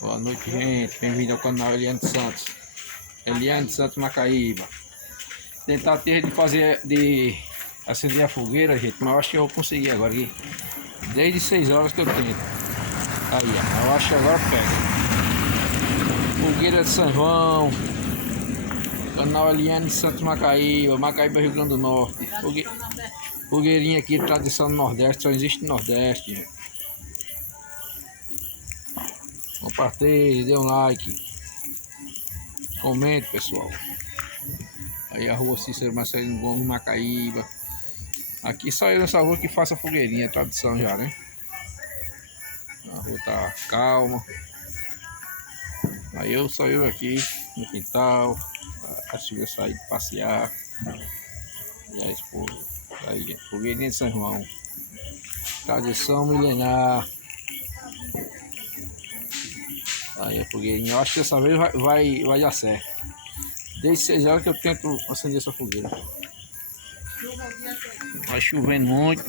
Boa noite, gente. Bem-vindo ao canal Eliane Santos. Eliane Santos Macaíba. Tentativa de acender a fogueira, gente, mas eu acho que eu vou conseguir agora aqui. Desde 6 horas que eu tento. Aí, ó, eu acho que agora pega. Fogueira de São João. Canal Eliane Santos Macaíba, Macaíba, Rio Grande do Norte. Fogueirinha aqui, tradição do Nordeste, só existe no Nordeste, gente. Compartilhe, dê um like. Comente, pessoal. Aí a rua Cícero Marcelino Gomes, Macaíba. Aqui só eu nessa rua que faça fogueirinha, é tradição já, né? A rua tá calma. Aí só eu aqui no quintal. A filha sair de passear. E a esposa. Aí, fogueirinha de São João. Tradição milenar. Aí a fogueirinha. Eu acho que dessa vez vai dar certo. Desde 6 horas que eu tento acender essa fogueira. Vai chovendo muito.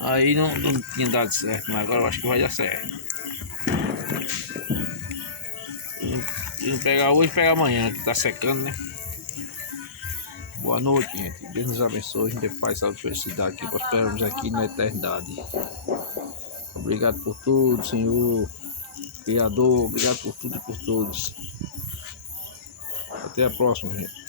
Aí não tinha dado certo, mas agora eu acho que vai dar certo. Se não pegar hoje, pega amanhã, que tá secando, né? Boa noite, gente. Deus nos abençoe, a gente tem paz, saúde e felicidade, que prosperamos aqui na eternidade. Obrigado por tudo, Senhor. Criador, obrigado por tudo e por todos. Até a próxima, gente.